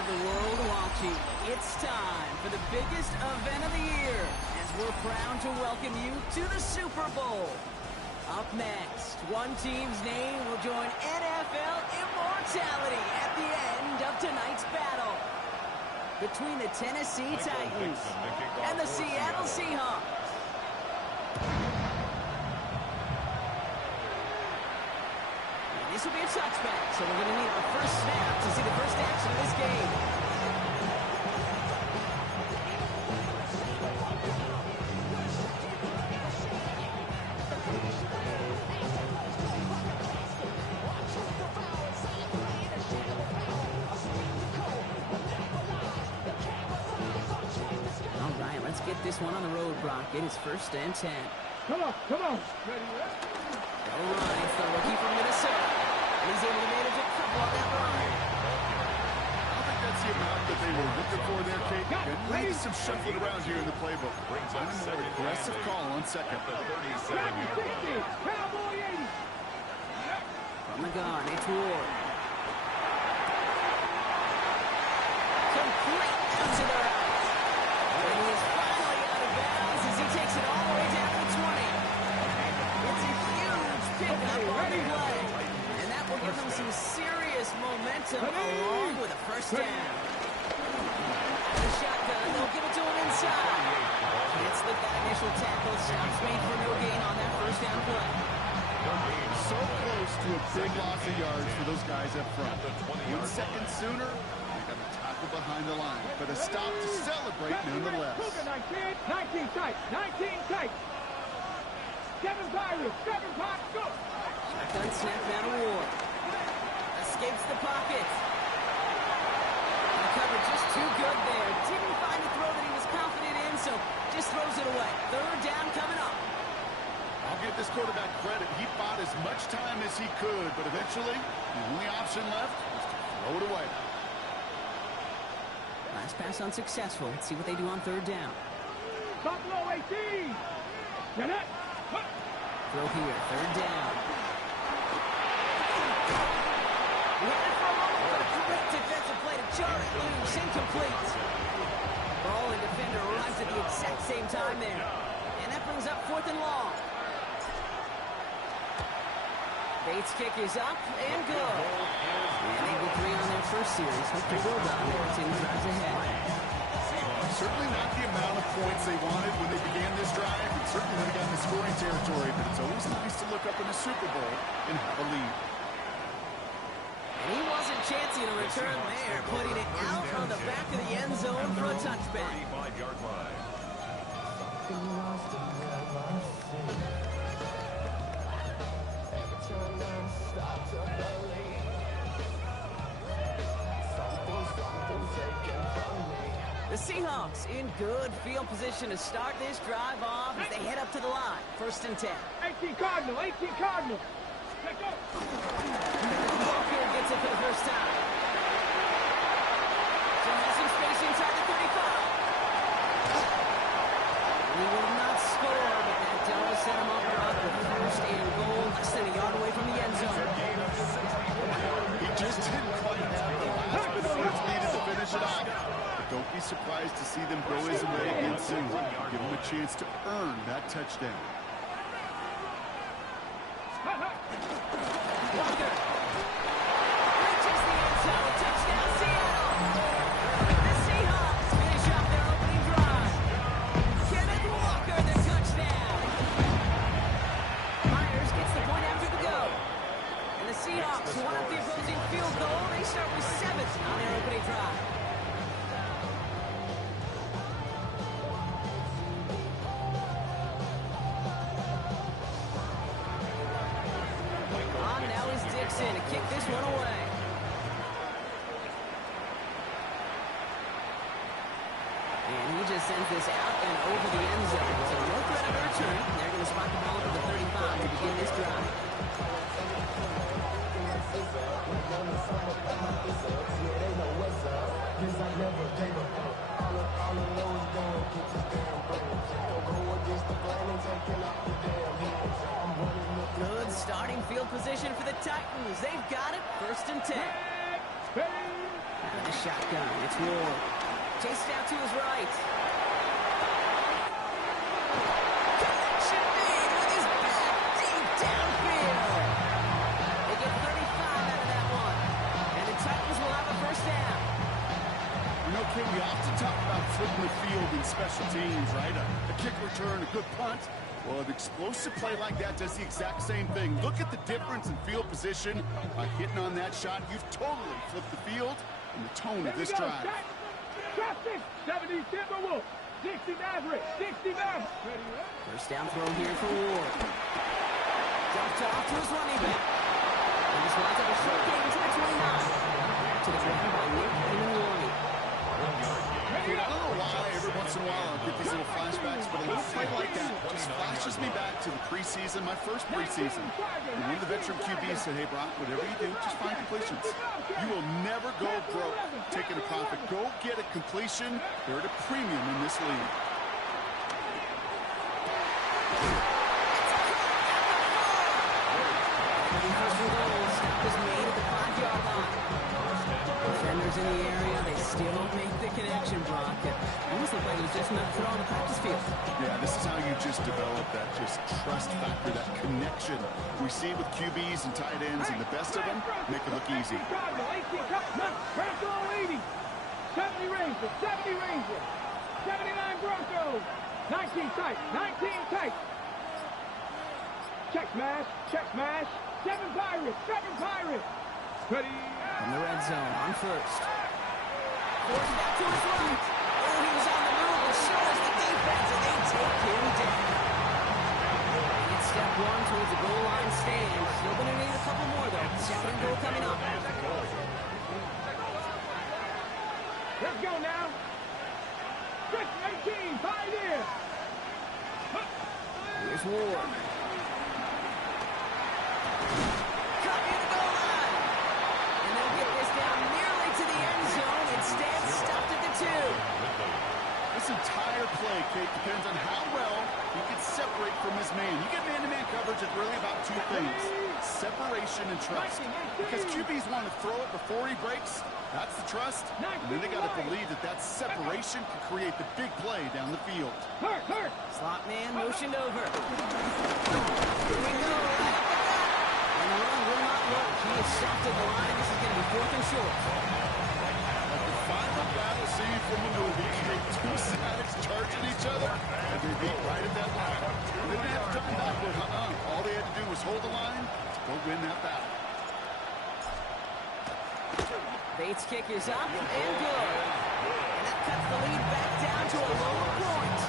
of the world watching. It's time for the biggest event of the year as we're proud to welcome you to the Super Bowl. Up next, one team's name will join NFL immortality at the end of tonight's battle between the Tennessee Titans and the Seattle Seahawks. This will be a touchback, so we're going to need our first snap to see the first action of this game. All right, let's get this one on the road, Brock. It is 1st and 10. Come on. All right, the rookie from Minnesota. He's able to manage a couple on that run. I don't think that's the amount that they were looking for there, Kate. And maybe some shuffling around here in the playbook. Brings a more aggressive call on second. Cowboy 80. From the gun, it's Ward. Complete out to the right. And he is finally out of bounds as he takes it all the way down to the 20. It's a huge pickup on the play. And that will give them some serious momentum along with a first down. The shotgun, they'll give it to him inside. Can't slip that initial tackle. Stops made for no gain on that first down play. So close to a big loss of yards for those guys up front. 1 second sooner, they got a tackle behind the line. But a stop to celebrate nonetheless. 19 tight. 19 tight. 7 Pirates. 7 Pirates. Go. Shotgun snap out of Ward. Escapes the pocket. And the cover just too good there. Didn't find a throw that he was confident in, so just throws it away. 3rd down coming up. I'll give this quarterback credit. He bought as much time as he could, but eventually, the only option left was to throw it away. Last pass unsuccessful. Let's see what they do on 3rd down. Buffalo 18. Get it. Throw here, 3rd down. Ran it for a moment, but a great defensive play to jar it loose. Incomplete. Ball and defender arrives at the exact same time there. And that brings up 4th and long. Bates' kick is up and good. And they go 3 on their first series. Hope to build on it. Continue drives ahead. Certainly not the amount of points they wanted when they began this drive, and certainly when they got in the scoring territory, but it's always nice to look up in the Super Bowl and have a lead. And he wasn't chancing a return there, putting it out on the back of the end zone for a touchback. 35-yard line. The Seahawks in good field position to start this drive off as they head up to the line. 1st and 10. 18 Cardinal. 18 Cardinal. Let's go. Walker gets it for the first time. So has some space inside the 35. He will not score, but that does set him up with 1st and goal, less than a yard away from the end zone. He just didn't quite have the last bit of force needed to finish it off. But don't be surprised to see them go his way again soon. Give him a chance to earn that touchdown. Walker reaches the end zone. Touchdown, Seattle. The Seahawks finish up their opening drive. Kenneth Walker, the touchdown. Myers gets the point after the go. And the Seahawks who want up the opposing field goal. They start with 7 on their opening drive. On now is Dixon to kick this one away. And he just sends this out and over the end zone. So no threat of a return. They're going to spot the ball up at the 35 to begin this drive. Good starting field position for the Titans. They've got it. 1st and 10. the shotgun. It's Ward. Chased out to his right. Connection made with his back deep downfield. They get 35 out of that one. And the Titans will have a first down. You know, Kim, we often talk about flipping the field in special teams, right? A kick return, a good punt. Well, an explosive play like that does the exact same thing. Look at the difference in field position. By hitting on that shot, you've totally flipped the field and the tone of this drive. Traffic, 70 SuperBowl, 60 Maverick, 60 Maverick. First down throw here for Ward. Dumped off to his running back. And this winds up a short gain to the 29. To the ground by Nick Warney. Dude, I don't know why every once in a while I'll get these little flashbacks, but a little play like that just flashes me back to the preseason, my first preseason. And one of the veteran QBs said, hey, Brock, whatever you do, just find completions. You will never go broke taking a profit. Go get a completion. They're at a premium in this league. Stop is made at the 5-yard line. Defenders in the area, they still don't make the connection, Brock. It almost looked like it was just enough to throw on the practice field. Yeah, this is how you just develop that just trust factor, that connection. We see it with QBs and tight ends, and the best of them make it look easy. 70 Rangers, 70 Rangers, 79 Broncos, 19 tight, 19 tight. Check smash, 7 Pirates, 7 Pirates. Ready. In the red zone on first. Forced back to his right. Oh, he was on the move, and so is the defense, and they take him down. It's step one towards the goal line stand. Still going to need a couple more, though. Second and goal coming up. Let's go now. 18, Pioneer. Here's Ward. Cut near the goal line. And they'll get this down nearly to the end zone. Instead, stopped at the 2. This entire play, Kate, depends on how well he can separate from his man. You get man-to-man coverage, it's really about two things: separation and trust. Because QBs want to throw it before he breaks. That's the trust. And then they got to believe that that separation can create the big play down the field. Hurt. Slot man motioned over. Here we go. And the run will not work. He is stopped at the line. This is going to be 4th and short. Like the final battle scene from a movie, you make two sides charging each other, and they beat right at that line. They didn't have to turn backward. All they had to do was hold the line to go win that battle. Bates' kick is up and good. And that cuts the lead back down to a lower point.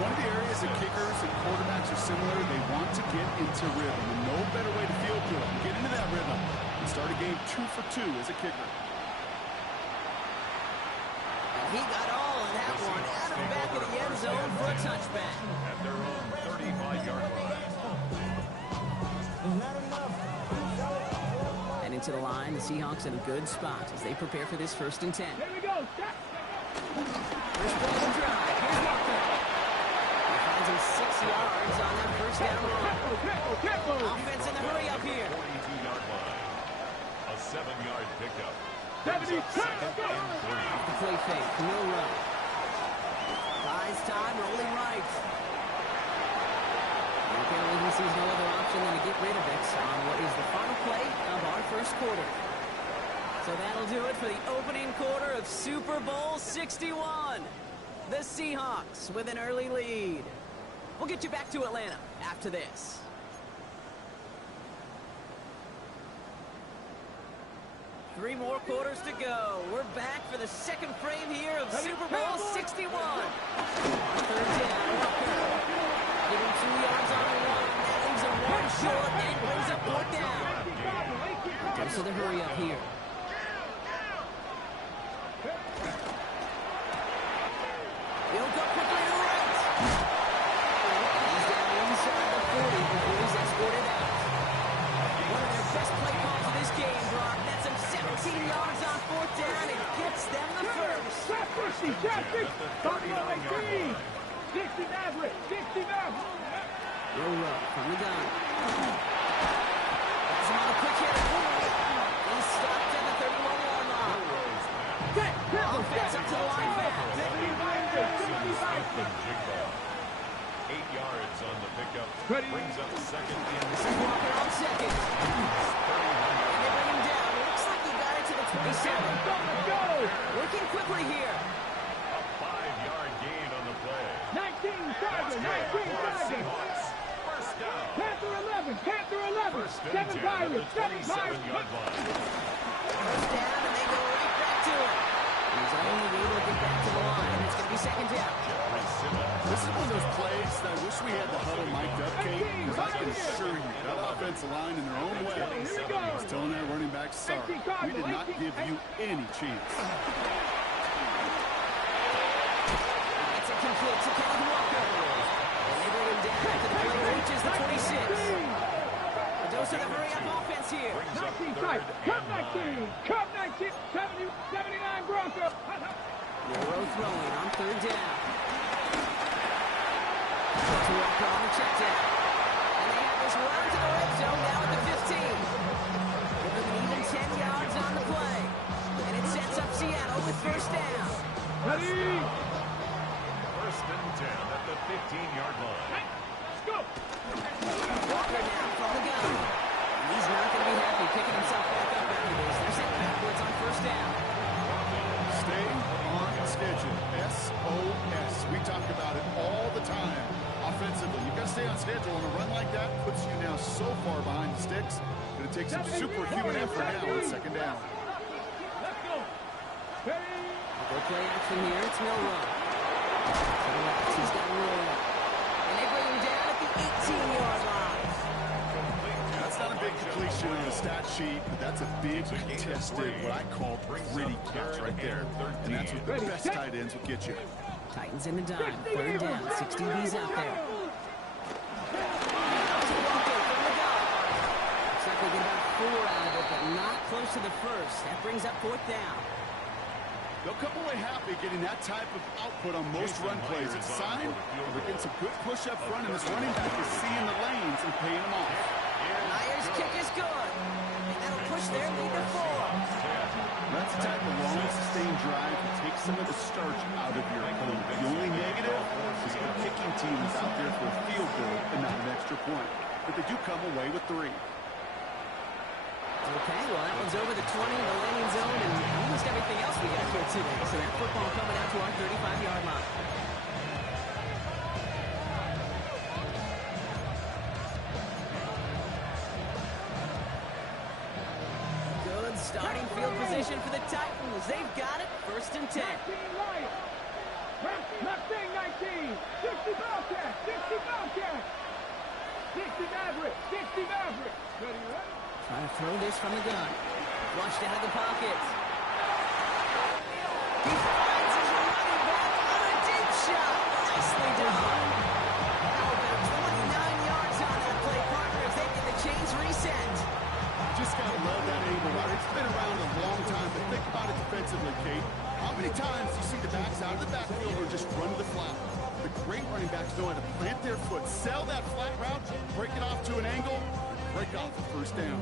One of the areas that kickers and quarterbacks are similar, they want to get into rhythm. And no better way to feel good. Get into that rhythm and start a game 2 for 2 as a kicker. And he got all of that one out of the back of the end zone for a touchback. At their own 35-yard line. And into the line, the Seahawks in a good spot as they prepare for this 1st and 10. Here we go. First play of the drive. Here's Walker. He finds him 6 yards on that first down run. Offense in the hurry up here. 42-yard line. A 7-yard pickup. 70 Second and 3. Off the play fake. No run. Buys time, rolling right. And apparently he sees no other option than to get rid of it on what is the final play of our first quarter. So that'll do it for the opening quarter of Super Bowl 61. The Seahawks with an early lead. We'll get you back to Atlanta after this. Three more quarters to go. We're back for the second frame here of Super Bowl 61. Third down, Walker. Give him 2 yards on the run. That leaves him 1 short and brings up 4th down. Goes to the hurry up here. He'll go quickly to the right. He's down inside the 40 before he's escorted out. One of their best play calls of this game, Brock. That's him 17 yards on 4th down and gets them the first. Shot 60, 18. 60 Maverick, 60 Maverick. Roll from the gun. That's him on a quick hit. He's stopped at the 31-yard line. jig ball. 8 yards on the pickup. Ready. Brings up second and This is Walker on second. And they bring him down. It looks like he got it to the 27. Let's go. Working quickly here. a 5-yard gain on the play. 19 Tiger, 19 Tiger. Seahawks. First down. Panther 11, Panther 11. First and 7 10 at Pirates, the 7 Pirates. 27-yard line. First down, and they go right back to it. He's only able to get back to the line, and it's going to be second down. Jeffrey Simmons. This is one of those plays that I wish we had the huddle mic'd up, Kate, because I can assure you that offensive line in their own way is telling their running backs, sorry, we did not give you any chance. It's a complete to Kenneth Walker. And they bring him down after the play reaches the 26. A dose of the hurry-up offense here. Brings up 19 third Tiger, Cup and 9. 19, Cup 19, 79 Broncos. Burrow throwing on third down. To Walker on the check down. And they have this run to the red zone now at the 15. Give them an even 10 yards on the play. And it sets up Seattle with first down. Ready? First and 10 at the 15-yard line. Let's go. Walker now from the gun. He's not going to be happy picking himself back up after this. They're sent backwards on first down. Stay on schedule. SOS. We talk about it all the time. Offensively, you've got to stay on schedule, and a run like that puts you now so far behind the sticks. Going to take some superhuman effort now on second down. Let's go. Ready? Go play action here. It's Milrow. To the left. He's got to roll up. And they bring him down at the 18-yard line. That's not a big completion on the stat sheet, but that's a big contested, what I call gritty catch right there. And that's what the best tight ends will get you. Titans in the dime. Third down. 6 DBs out there. Now to Walker from the gun. Looks like they get about 4 out of it, but not close to the first. That brings up fourth down. They'll come away happy getting that type of output on most run plays. It's a sign they're getting some good push up front, and this running back is seeing the lanes and paying them off. Myers' kick is good. And that'll push their lead to 4. That's the type of long, sustained drive that takes some of the starch out of your opponent. The only negative is if the kicking team is out there for a field goal and not an extra point. But they do come away with 3. Okay, well, that one's over the 20, the landing zone, and almost everything else we got here today. So that football coming out to our 35-yard line. Good starting field position for the Titans. They've got it, first and 10. 19 Lions. Mustang 19. 60 Bobcat. 60 Bobcat. 60 Maverick. 60 Maverick. Ready, ready? Trying to throw this from the gun. Flushed out of the pocket. He finds his running back on a deep shot. Nicely done. Now about 29 yards on that play, partner, as they get the chains reset. Just got to love that angle route. It's been around a long time, but think about it defensively, Kate. How many times do you see the backs out of the backfield or just run to the flat? The great running backs know how to plant their foot, sell that flat route, break it off to an angle, break off the first down.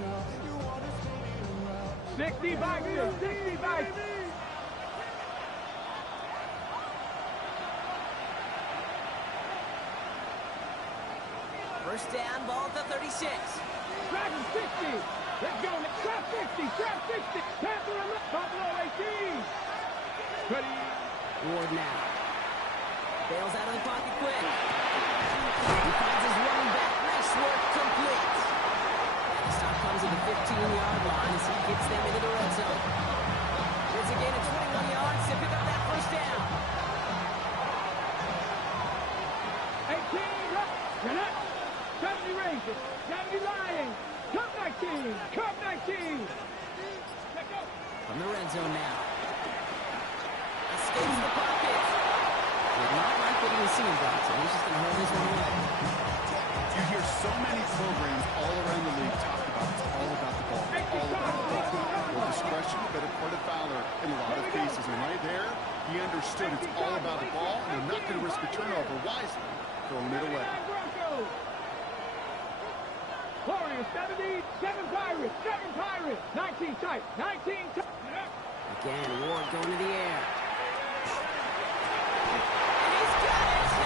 60 Vikings. 60 Vikings. First down, ball at the 36. Dragon 60. Let's go. Trap 60. Trap 60. Panther 11. Buffalo 18. Ready? Ward now. Bails out of the pocket quick. He finds his running back. Nice work, complete. And the stop comes at the 15-yard line as he gets them into the red zone. It's a gain of 21 yards to pick up that first down. 18. Up. 70 Rangers. 70 Lions. Cup 19. Cup 19. Let's go. From the red zone now. Escapes the pocket. Did not like what he was seeing, guys, so he's just going to hold this one away. You hear so many programs all around the league talk about it's all about the ball, all about the ball. Well, discretion, but a part of valor in a lot of cases. And right there, he understood it's all about the ball, and they're not going to risk a turnover wisely, throwing it away. Broncos. Warriors 70. 7 Pirates. 7 Pirates. 19 tight. 19 tight. Again, Ward going to the air. And he's got it!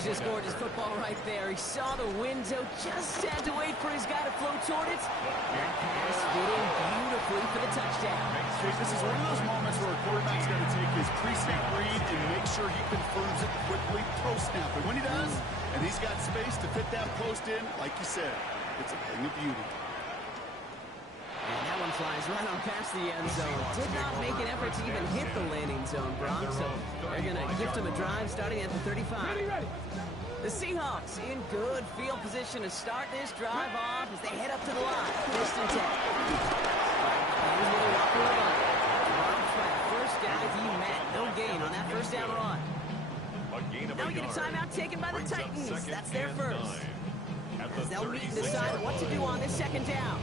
was just gorgeous football right there. He saw the window, just had to wait for his guy to float toward it. That pass fit in beautifully for the touchdown. This is one of those moments where a quarterback's got to take his pre-snap read and make sure he confirms it quickly post-snap. And when he does, and he's got space to fit that post in, like you said, it's a thing of beauty. And that one flies right on past the end zone. Did not make an effort to even hit the landing zone, Brock. So they're going to gift him a drive starting at the 35. The Seahawks in good field position to start this drive off as they head up to the line. First and 10. Here's where they walk the line. First guy he met. No gain on that first down run. Now we get a timeout taken by the Titans. That's their first. As they'll meet and decide what to do on this second down.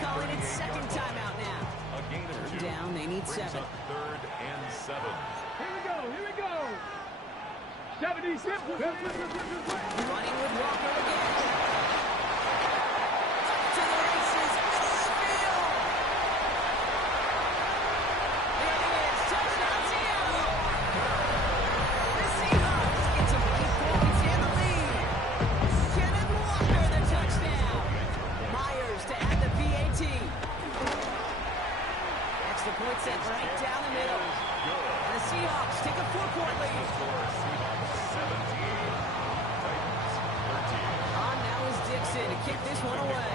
Calling it second timeout now. Third down, they need 7. 3rd and 7. Here we go. 76. Running with Walker again. Up to the races, middle of the field. There he is, touchdown Seattle. The Seahawks get to 8 points in the lead. Kenneth Walker, the touchdown. Myers to add the PAT. Extra point set right down the middle. And the Seahawks take a 4-point lead. On now is Dixon to kick this one away.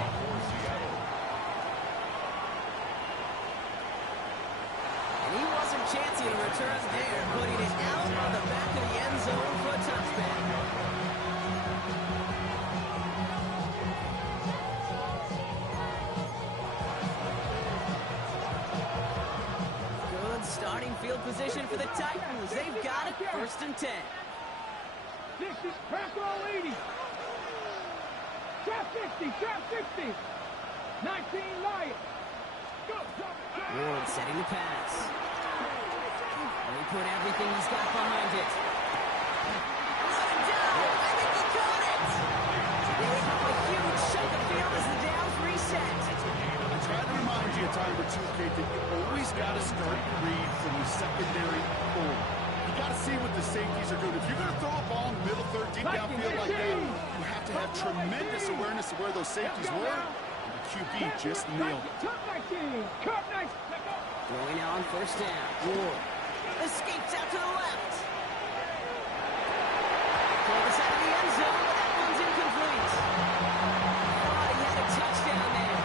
And he wasn't chancing to return there, putting it out on the back of the end zone for a touchback. Starting field position for the Titans. They've got it. First and 10. This is pressure on 80. Trap 60. 19 Lions. Ward setting the pass. He put everything he's got behind it. Running down. I think he got it. They have a huge chunk of field as the downs reset. I try to remind you a time or two, Kate, that you always got to start your read from the secondary forward. You got to see what the safeties are doing. If you're going to throw a ball in the middle third, deep downfield like that, you have to have tremendous awareness of where those safeties were. And the QB just nailed it. Throwing now on first down. Ward escapes out to the left. Toward the side of the end zone, but that one's incomplete. Thought he had a touchdown there.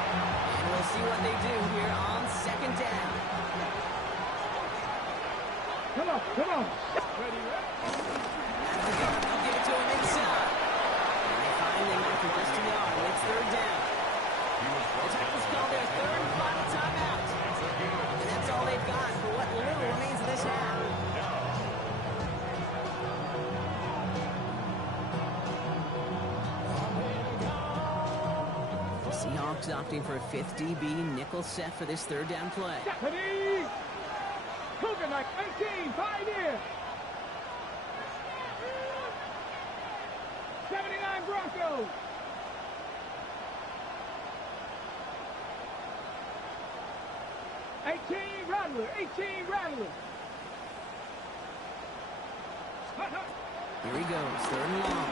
And we'll see what they do here on second down. Come on. Ready. They'll give it to him inside. And they finally make the rest of the yard. It's third down. The Titans call their third and final timeout. And that's all they've got for what little remains of this half. The Seahawks opting for a 5th DB nickel set for this third down play. Cougar like 18, Pioneer. 79 Broncos. Eighteen Rattler. Here he goes, third and long.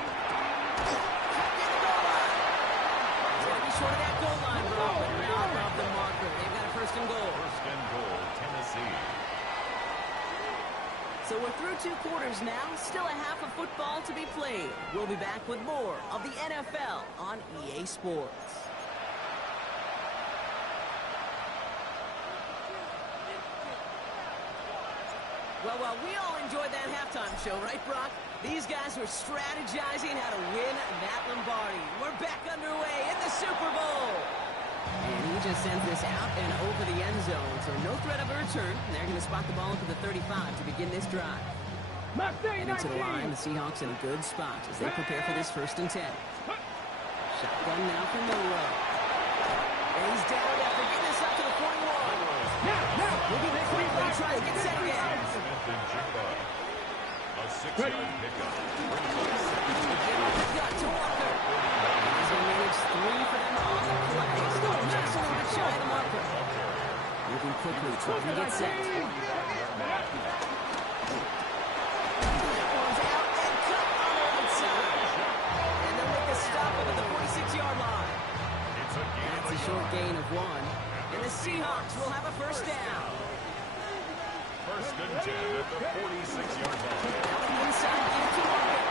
He's going to be short of that goal line, bro. Out of the marker. They've got a first and goal. First and goal, Tennessee. So we're through 2 quarters now. Still a half of football to be played. We'll be back with more of the NFL on EA Sports. Well, we all enjoyed that halftime show, right, Brock? These guys were strategizing how to win that Lombardi. We're back underway in the Super Bowl. And he just sends this out and over the end zone, so no threat of a return. And they're going to spot the ball up at the 35 to begin this drive. Heading to the line, the Seahawks in a good spot as they prepare for this first and 10. Shotgun now from Monroe. And he's down after getting this up to the 41. We'll be quickly trying to get set again. A 6-yard pickup. gain of 1. And the Seahawks will have a first down. First and 10 at the 46-yard line. Inside into Market.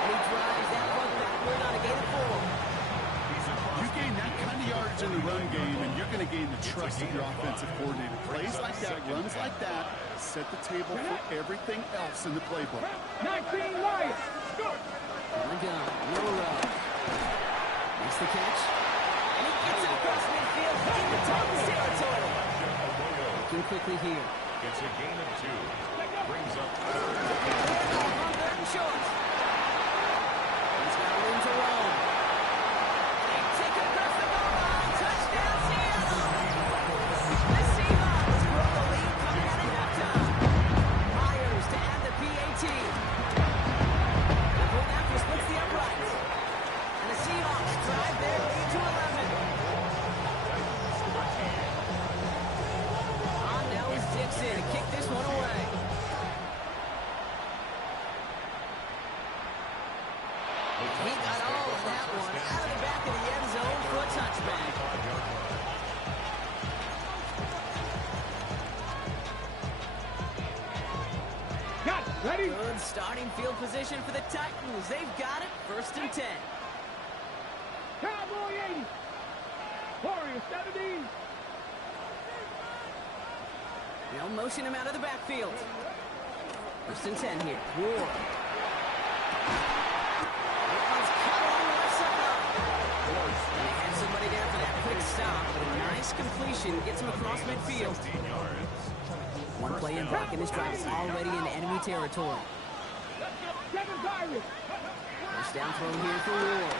And he drives that one backward on a gain of 4. You gain that kind of yardage in the run game, and you're going to gain the trust of your offensive coordinator. Plays like that, runs like that, set the table for everything else in the playbook. 19 Lions. Go. On the gun, no row. Makes the catch. And he gets it across midfield into Titans territory. Looking quickly here. It's a gain of 2. Brings up On third and short. He's got room to roam. And they take it across the goal line. Touchdown, Seattle. The Seahawks grow the lead coming out of halftime. Myers to add the PAT. The point after splits the uprights. And the Seahawks drive their lead to 11. On now is Dixon to kick this one away. He got all of that one out of the back of the end zone for a touchback. Got it. Ready? Good starting field position for the Titans. They've got it. First and 10. Cowboy 80. Warrior 70. They'll motion him out of the backfield. First and 10 here. Ward. That one's cut on the left sideline. And they had somebody there for that quick stop, but a nice completion gets him across midfield. 16 yards. One play in block, and this drive is already in enemy territory. 7 Pirates. First down throw here for Ward.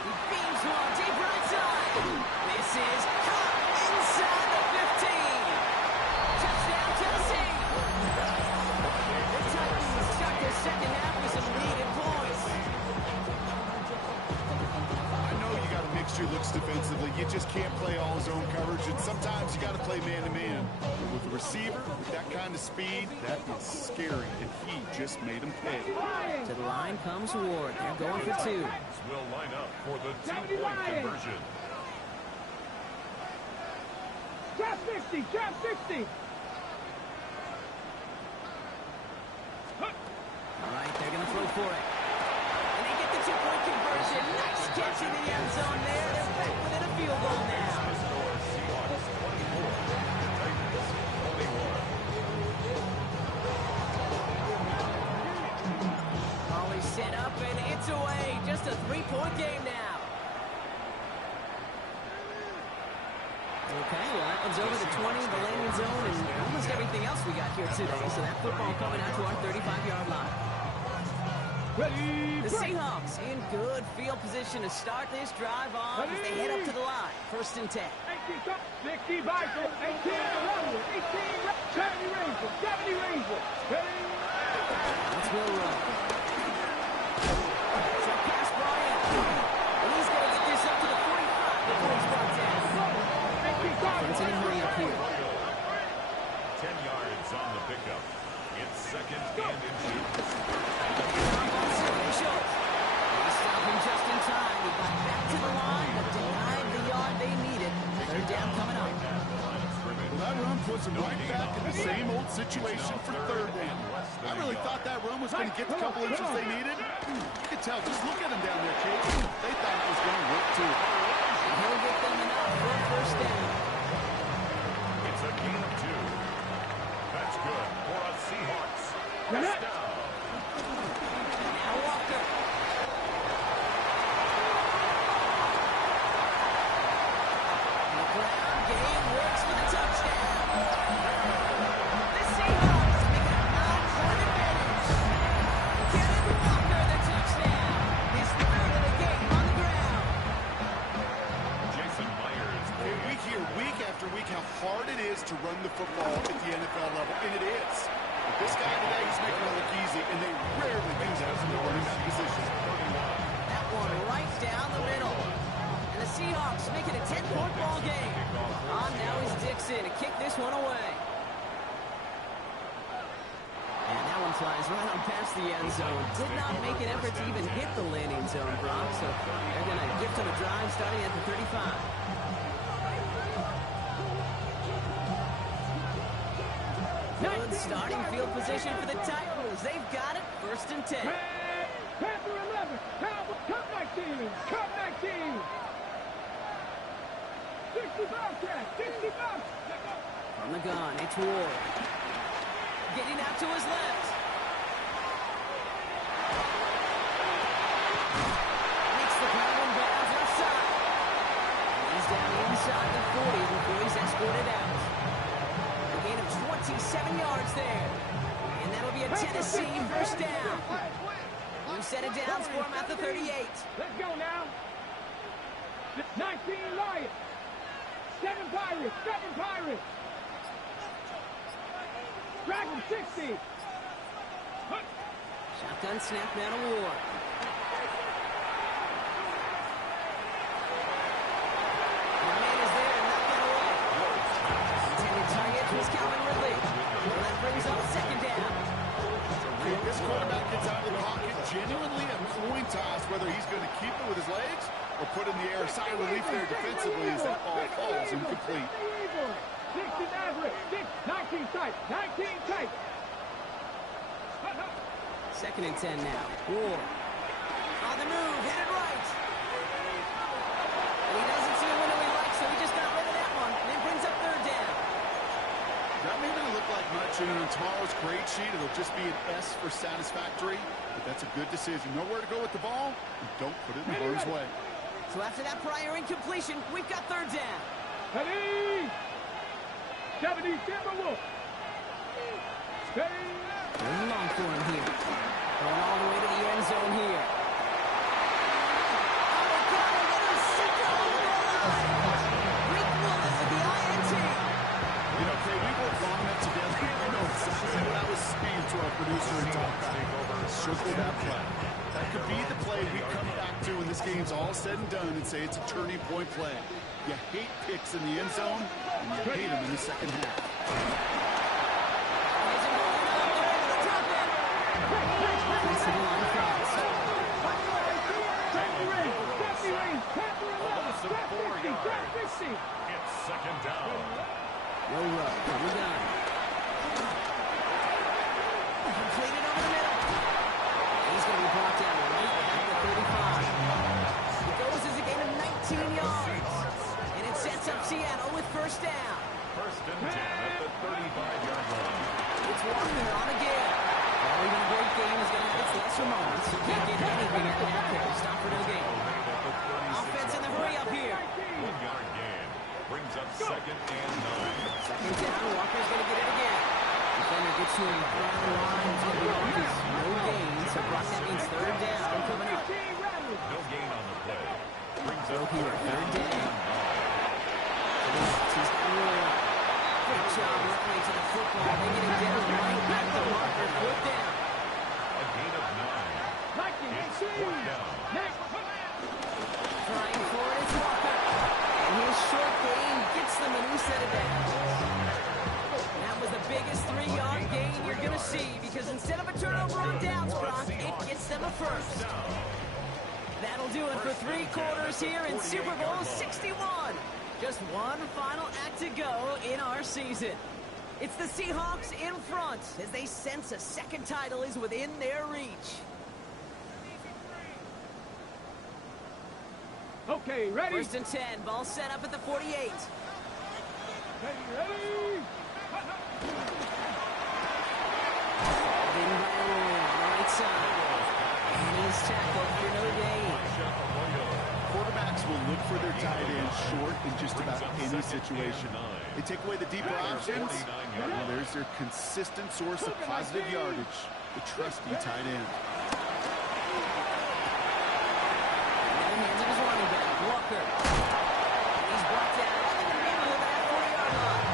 He beams one deep right side. This is caught inside the 15. Touchdown, Tennessee. The Titans start their second half with some needed points. I know you got to mix your looks defensively. You just can't play all zone coverage, and sometimes you got to play man-to-man. But with a receiver with that kind of speed, that is scary, and he just made him pay. To the line comes Ward. They're going for 2. Will line up for the 2-point conversion. Trap 60. Trap 60. All right, they're going to throw for it. And they get the 2-point conversion. Nice catch in the end zone there. They're back within a field goal now. Score Seahawks 24, Titans 21. Molly set up and it's away. Just a 3-point game now. Okay, well, that one's over the 20, the landing zone, and almost everything else we got here today. So that football coming out to our 35-yard line. Ready? The Seahawks in good field position to start this drive off as they head up to the line. First and 10. 60 Vikings. 18 Rumble. 18 70 Rangers. 70 Rangers. Ready? Let's go run. So pass Bryant. And he's going to get this up to the 45 before he's brought down. It's in a hurry up here. 10 yards on the pickup. It's second and inches. Short. They stop him just in time. He got back to the line, but denied the yard they needed. Third down coming up. Well, that run puts him right back in the same old situation for third down. I really thought that run was going to get the couple inches they needed. You could tell, just look at him down there, Kate. They thought it was going to work too. And he'll get them enough for a first down. It's a gain of 2. That's good for a Seahawks. First down. Now Walker. The ground game works for the touchdown. The Seahawks make it a 9-point advantage. Kenneth Walker, the touchdown. His third of the game on the ground. Jason Myers. We hear week after week how hard it is to run the football at the NFL level, and it is. But this guy today is making it look on past the end zone. Did not make an effort to even hit the landing zone, Brock. So they're going to gift him a drive starting at the 35. Good starting field position for the Titans. They've got it. 1st and 10. Panther 11. Cut 19. Cut 19. 60 Bobcat. 60 Bobcat. From the gun, it's Ward. Getting out to his left. Makes the ground and bounds left side. He's down inside the 40 before he's escorted out. A gain of 27 yards there. And that'll be a Tennessee 1st down. We've set it down for him at the 38. Let's go now. 19 Lions. 7 Pirates. 7 Pirates. Dragon 60. Shotgun snap down to Ward. The man is there to knock that away. Intended target was Calvin Ridley. Well, that brings up 2nd down. This quarterback gets out of the pocket, genuinely a coin toss whether he's going to keep it with his legs or put in the air. Sigh of relief there defensively as that ball falls incomplete. 60 Maverick. 19 tight. 19 tight. 2nd and 10 now. Ward. On the move, headed right. And he doesn't see a window he likes, so he just got rid of that one. And it brings up 3rd down. That may not look like much, and on tomorrow's grade sheet, it'll just be an S for satisfactory, but that's a good decision. Know where to go with the ball, and don't put it in harm's way. So after that prior incompletion, we've got 3rd down. Ready? 70 Timberwolf. Steady. Going long for him here. Going all the way to the end zone here. Oh, my God, and then he's sick over the line. Rick Willis at the INT. You know, Kay, we worked long enough together. I know exactly what I was saying to our producer and talk back. Circle that play. That could be the play we come back to when this game's all said and done and say it's a turning point play. You hate picks in the end zone, and you hate them in the 2nd half. It's 2nd down. Low row from the gun. Completed over the middle. He's going to be brought down right at the 35. It goes as a gain of 19 yards. And it sets up Seattle with 1st down. 1st and 10 at the 35-yard line. It's Walker on again. Well, even a great game is going to have its lesser moments. You can't get anything at the half there. Stop for no gain. Offense in the hurry up here. 1-yard gain. Brings up 2nd and 9. 2nd down. Walker's going to get it again. Defender gets to him down the line. It's going to be off his no gain. So Brock, that means 3rd down coming up. No gain on the play. Brings Go up here. 3rd down. He's cool. Great job running to the football. They get it down right back to Walker. 4th down. a gain of 9. It's 4th down. Trying for it is Walker. And his short gain gets them a new set of downs. That was the biggest 3-yard gain you're going to see because instead of a turnover on downs, Brock, it gets them a 1st. That'll do it for 3 quarters here in Super Bowl 61. Just one final act to go in our season. It's the Seahawks in front as they sense a 2nd title is within their reach. Okay, ready? 1st and 10, ball set up at the 48. Ready? Big Byron on the right side. And he's tackled for no gain. Quarterbacks will look for their tight end short in just about any situation. They take away the deeper options, well, there's their consistent source of positive yardage, the trusty tight end. In the hands of his running back, Walker. He's brought down right in the middle of that 40-yard line.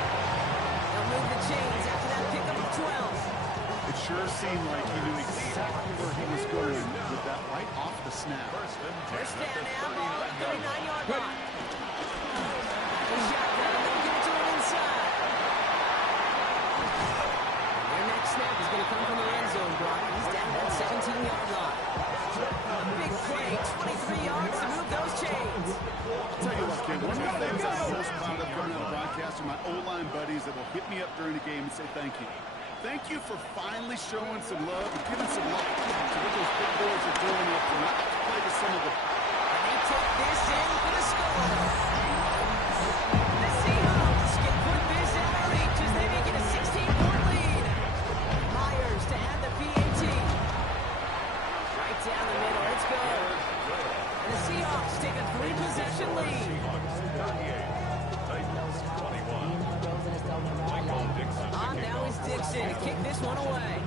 They'll move the chains after that pickup of 12. It sure seemed like he knew exactly where he was going with that right off the snap. First down now, ball at the 39-yard line. The shotgun, they'll give it to him inside. Their next snap is going to come from the end zone, Brock. He's hit me up during the game and say thank you. Thank you for finally showing some love and giving some life to what those big boys are doing up tonight to play with some of the... And they took this in for the score. The Seahawks can put this out of reach as they make it a 16-point lead. Myers to add the PAT. Right down the middle. It's good. And the Seahawks take a 3-possession lead. On now is Dixon to kick this one away.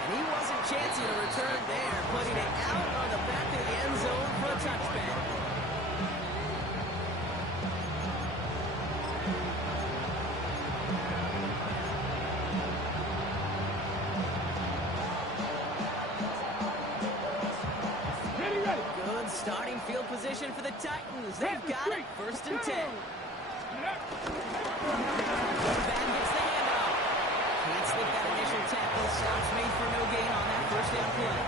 And he wasn't chancing a return there, putting it out on the back of the end zone for a touchback. Good starting field position for the Titans. They've got it. 1st and 10. Van gets the handoff. Can't slip that initial tackle. Stops made for no gain on that 1st down play.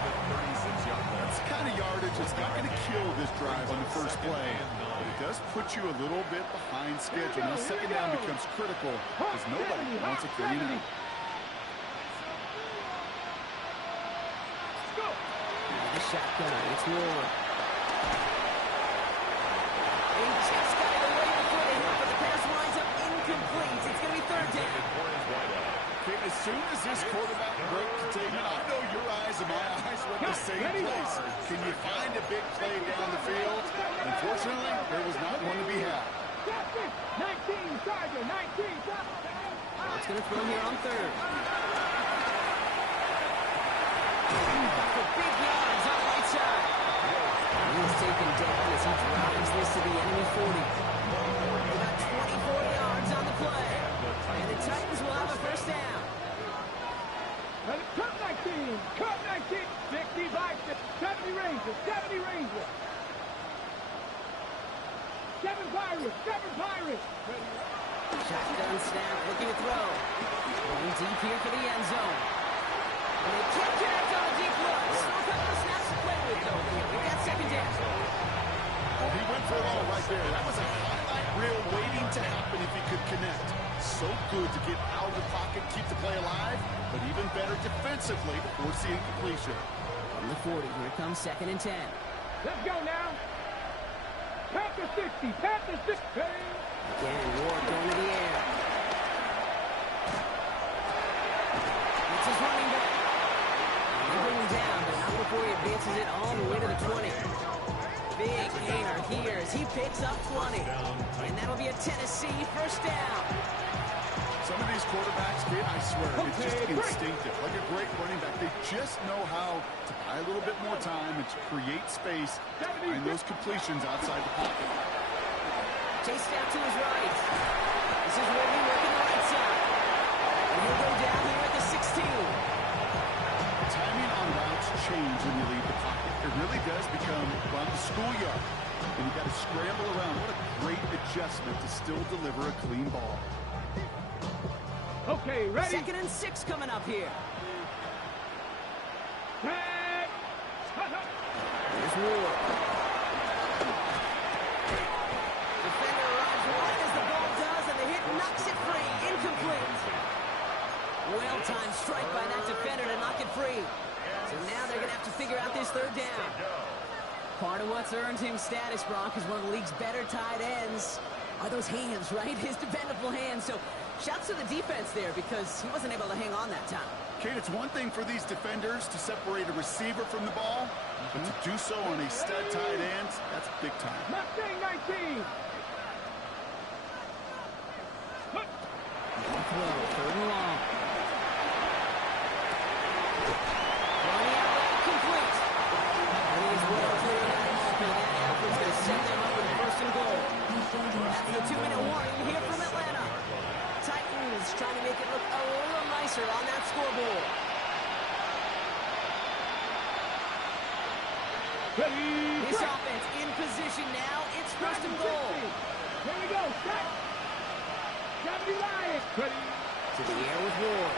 That's the kind of yardage that's not going to kill this drive on the first play. But it does put you a little bit behind schedule. Now 2nd down becomes critical because nobody wants a 3-and-out. The shotgun. It's Ward. He just got it away before they hit, but the pass winds up incomplete. It's going to be 3rd down. Okay, as soon as this quarterback broke containment, I know your eyes and my eyes went the same place. Can you find a big play down the field? Unfortunately, there was not one to be had. 19, Tiger, 19. It's going to throw here on 3rd. For big yards on the right side. He is taken down as he drives this to the enemy 40. About 24 yards on the play. And the Titans will have a 1st down. Cut 19, cut 19. 65, 70 Rangers, 70 Rangers. 7 Pirates, 7 Pirates. Shotgun snap, looking to throw. Going deep here for the end zone. And they can't connect on the deep look. Still a couple of snaps to play with, though. We got 2nd down. Well, he went for it all right there. That was a highlight reel waiting to happen if he could connect. So good to get out of the pocket, keep the play alive, but even better defensively to force the incompletion. From the 40, here comes 2nd and 10. Let's go now. Panther 60, Panther 60. Again, Ward going to the air. It's his running back. And they bring him down, but not before he advances it all the way to the 20. Big gainer here as he picks up 20. And that'll be a Tennessee 1st down. Some of these quarterbacks, kid, I swear, it's just instinctive. Like a great running back, they just know how to buy a little bit more time and to create space behind those completions outside the pocket. Chased out to his right. This is where we work on the right side. And he'll go down here at the 16. Timing on routes change when you leave the pocket. It really does become about the schoolyard. And you got to scramble around. What a great adjustment to still deliver a clean ball. Okay, ready? 2nd and 6 coming up here. Here's Ward. Defender arrives right as the ball does, and the hit knocks it free. Incomplete. Well-timed strike by that defender to knock it free. So now they're going to have to figure out this 3rd down. Part of what's earned him status, Brock, is one of the league's better tight ends. Are those hands, right? His dependable hands. So shouts to the defense there because he wasn't able to hang on that time. Kate, it's one thing for these defenders to separate a receiver from the ball, but to do so on a stud tight end, that's big time. Mustang 19. Throw, 3rd and long. Running out left, complete. And he is well clear of that marker. That effort's going to set them up with 1st and goal. That's the 2-minute warning here from Atlanta. Titans trying to make it look a little nicer on that scoreboard. This offense in position now. It's 1st and goal. Here we go. Set. 70 Lions. Ready. To the air with Ward.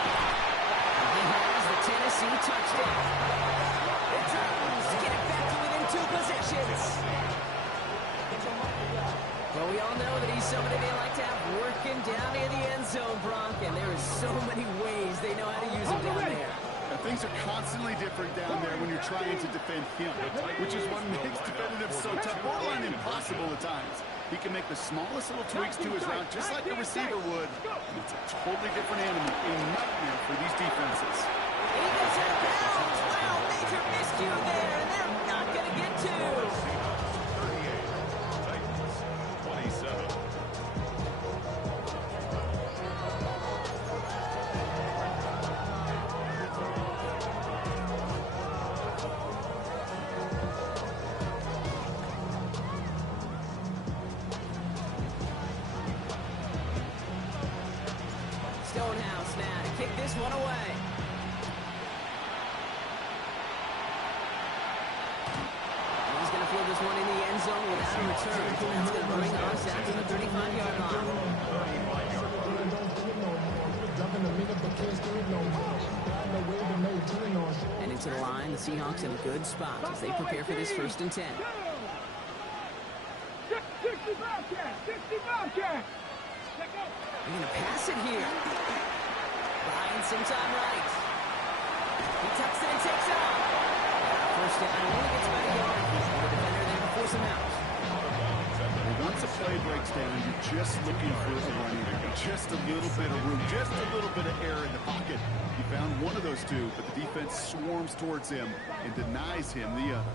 And he has the Tennessee touchdown. The Titans get it back to within 2 possessions. Well, we all know that he's somebody they like to have working down near the end zone, Brock, and there is so many ways they know how to use him down there. Things are constantly different down there when you're trying to defend him, which is what makes defending him so tough, borderline impossible at times. He can make the smallest little tweaks to his route, just like a receiver would. And it's a totally different animal, a nightmare for these defenses. Eagles out of bounds. Wow, major miscue there, and they're not going to get to. 38, Titans 27. Stonehouse now to kick this one away. And he's going to field this one in the end zone without a return. That's going to bring us out to the 35-yard line. And into the line, the Seahawks in a good spot as they prepare for this 1st and 10. 60 Bobcat! 60 Bobcat! They're going to pass it here. Buying some time right. He tucks it and takes off. First down, only gets about a yard. The defender there to force him out. Well, once a play breaks down, you're just looking for a running back. Just a little bit of room, just a little bit of air in the pocket. He found one of those two, but the defense swarms towards him and denies him the other.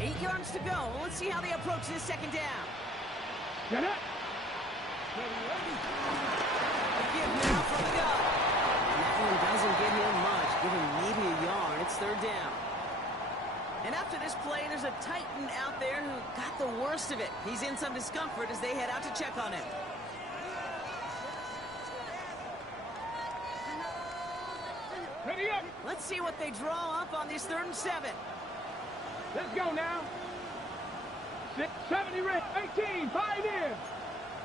8 yards to go. Let's see how they approach this 2nd down. Get it! A give now from the gun. And that one doesn't get him much. Give him maybe a yard. It's 3rd down. And after this play, there's a Titan out there who got the worst of it. He's in some discomfort as they head out to check on him. Ready up! Let's see what they draw up on this 3rd and 7. Let's go now. 70 red, 18, Pioneer.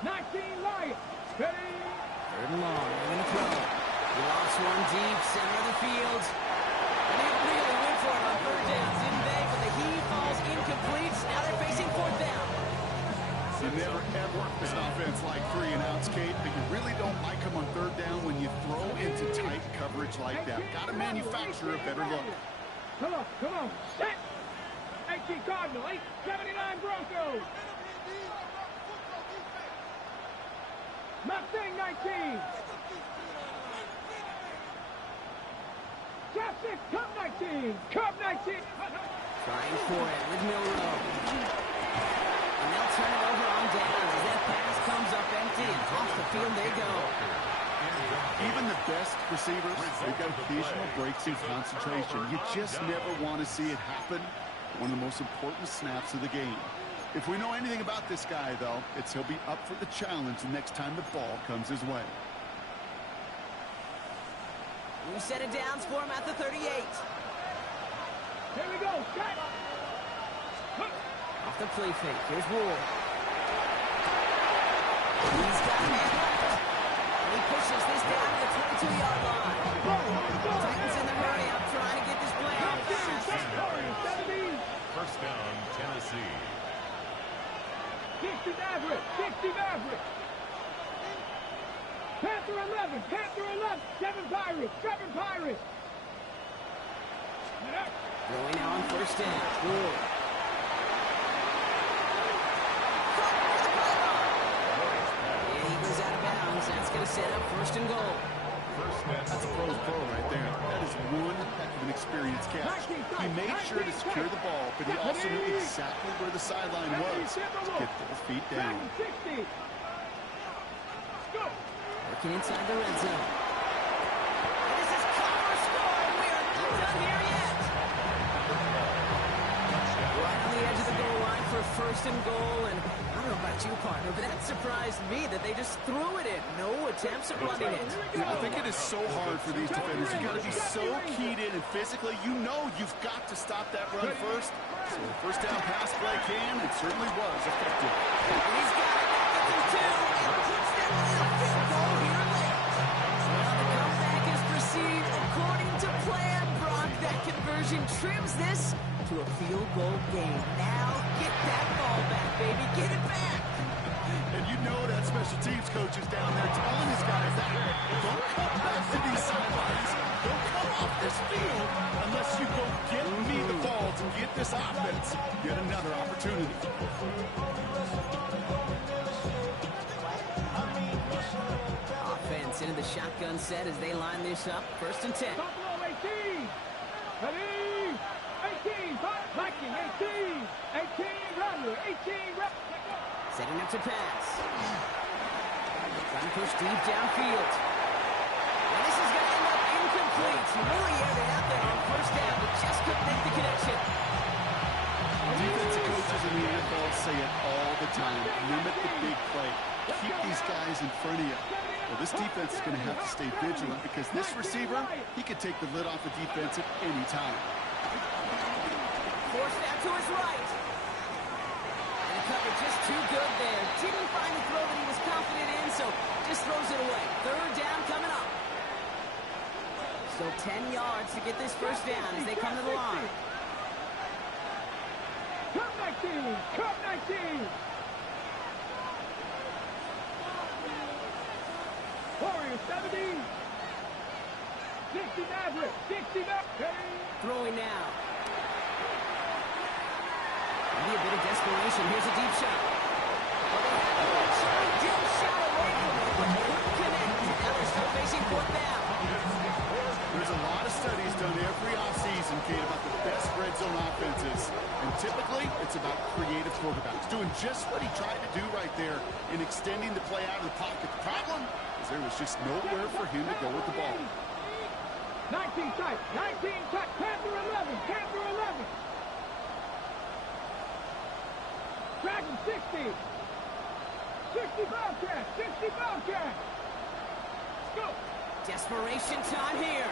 19 Lion. Ready? 3rd and long. They're going to throw. He lost one deep, center of the field. And they really went for it on 3rd down, didn't they? But the heave falls incomplete. Now they're facing 4th down. You never ever this offense like 3 and outs, Kate, but you really don't like them on 3rd down when you throw into tight coverage like that. Got to manufacture a better look. Come on, set. 18 Cardinal, 879 Broncos. Mustang 19. Cap 6, Cup 19. Cup 19. Trying for it with Milrow. And they'll turn it over on downs as that pass comes up empty and off the field they go. Even the best receivers, they've got occasional breaks in concentration. You just never want to see it happen. One of the most important snaps of the game. If we know anything about this guy, though, it's he'll be up for the challenge the next time the ball comes his way. We set it down for him at the 38. Here we go, Scott. Off the play fake. Here's Wool. He's got a man left. And he pushes this down to the 22-yard line. Titans in the hurry up, trying to get this play off fast. 1st down, Tennessee. 60 Maverick, 60 Maverick. Panther 11, Panther 11. 7 Pirates, 7 Pirates. Going now on 1st down. Wool. Yeah, he goes out of bounds. That's going to set up 1st and goal. That's a pro's pro right there. That is one heck of an experienced catch. He made sure to secure the ball, but he also knew exactly where the sideline was to get those feet down. Working inside the red zone. And this is Copper scoring. We are not done here yet. Right on the edge of the goal line for 1st and goal, and I don't know about you, partner, but that surprised me that they just threw it in. No attempts at running it. Yeah, I think it is so hard for these defenders. You've got to be so keyed in and physically, you know you've got to stop that run first. So the 1st down pass play can, it certainly was effective. He's got it. That gets him 2. And puts them in the field. conversion trims this to a field goal game. Now get that ball back, baby. Get it back. And you know that special teams coach is down there telling his guys that don't come back to these sidelines. Don't come off this field unless you go get me the ball to get this offense yet another opportunity. Offense into the shotgun set as they line this up. 1st and 10. Buffalo 18. Ready? 18. Viking 18. 18. Runner. 18. Setting up to pass. Trying to push deep downfield. And this is going to end up incomplete. Really aired it out there on 1st down, but just couldn't make the connection. Defensive coaches in the NFL say it all the time. Limit the big play. Keep these guys in front of you. Well, this defense is going to have to stay vigilant because this receiver, he could take the lid off the defense at any time. Forced out to his right. And the cover just too good there. Didn't find the throw that he was confident in, so just throws it away. 3rd down coming up. So 10 yards to get this 1st down as they come to the line. Cup 19. Cup 19. Warriors 70. 60 Maverick. 60 Maverick. Throwing now. Maybe a bit of desperation. Here's a deep shot. Well, they have a cherry dip shot away from it, but couldn't connect. Now they're still facing 4th down. There's a lot of studies done every offseason, Kate, about the best red zone offenses. And typically, it's about creative quarterbacks, doing just what he tried to do right there in extending the play out of the pocket. The problem is there was just nowhere for him to go with the ball. 19 tight. 19 tight. Panther 11. Panther 11. Dragon 60. 60 Bobcat. 60 Bobcat. Let's go. Desperation time here.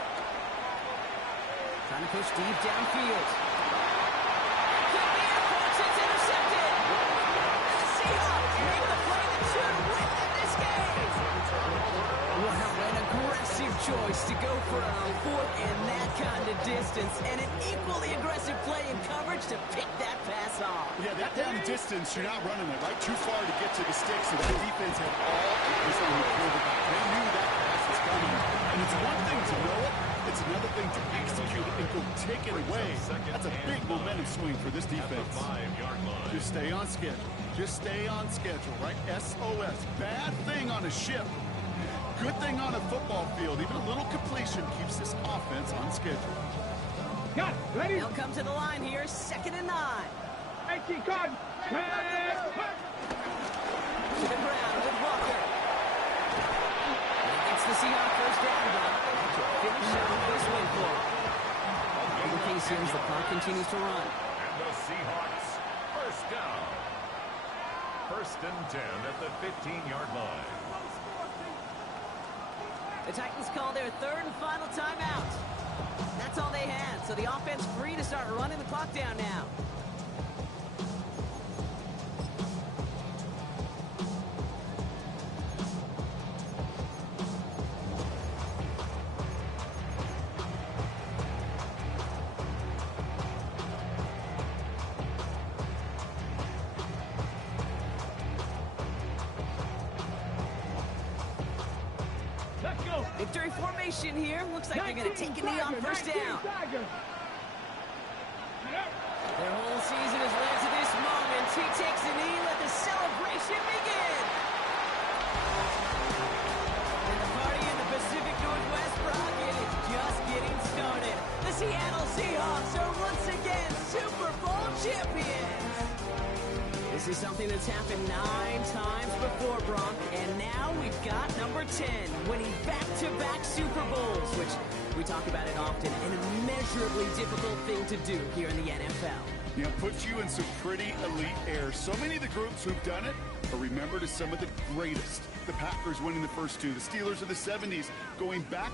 Trying to push deep downfield. Could be a punch. It's intercepted. The Seahawks make the play that should win them this game. Wow, an aggressive choice to go for it on 4th and that kind of distance. And an equally aggressive play in coverage to pick that pass off. Yeah, that down distance, you're not running it right too far to get to the stick, so that defense had all eyes on the quarterback. They knew that pass was coming. And it's one thing to know it, it's another thing to execute it and go take it away. That's a big momentum swing for this defense. Just stay on schedule. Just stay on schedule, right? SOS. Bad thing on a ship. Good thing on a football field. Even a little completion keeps this offense on schedule. Got it. Ready? They'll come to the line here. 2nd and 9. 18 card. To the ground with Walker. It's the Seahawks 1st down, Brock. Finish up this win for him. In the case here as the clock continues to run. And the Seahawks 1st down. 1st and 10 at the 15-yard line. The Titans call their 3rd and final timeout. That's all they had, so the offense free to start running the clock down now. Let's go. Victory formation here. Looks like they're going to take a knee on 1st down. Their whole season has led to this moment. He takes a knee. Let the celebration begin. And the party in the Pacific Northwest, Brock, it is just getting started. The Seattle Seahawks are once again Super Bowl champions. This is something that's happened 9 times before, Brock, and now we've got number 10, winning back-to-back Super Bowls, which we talk about it often, an immeasurably difficult thing to do here in the NFL. You know, puts you in some pretty elite air. So many of the groups who've done it are remembered as some of the greatest. The Packers winning the first 2, the Steelers of the 70s going back.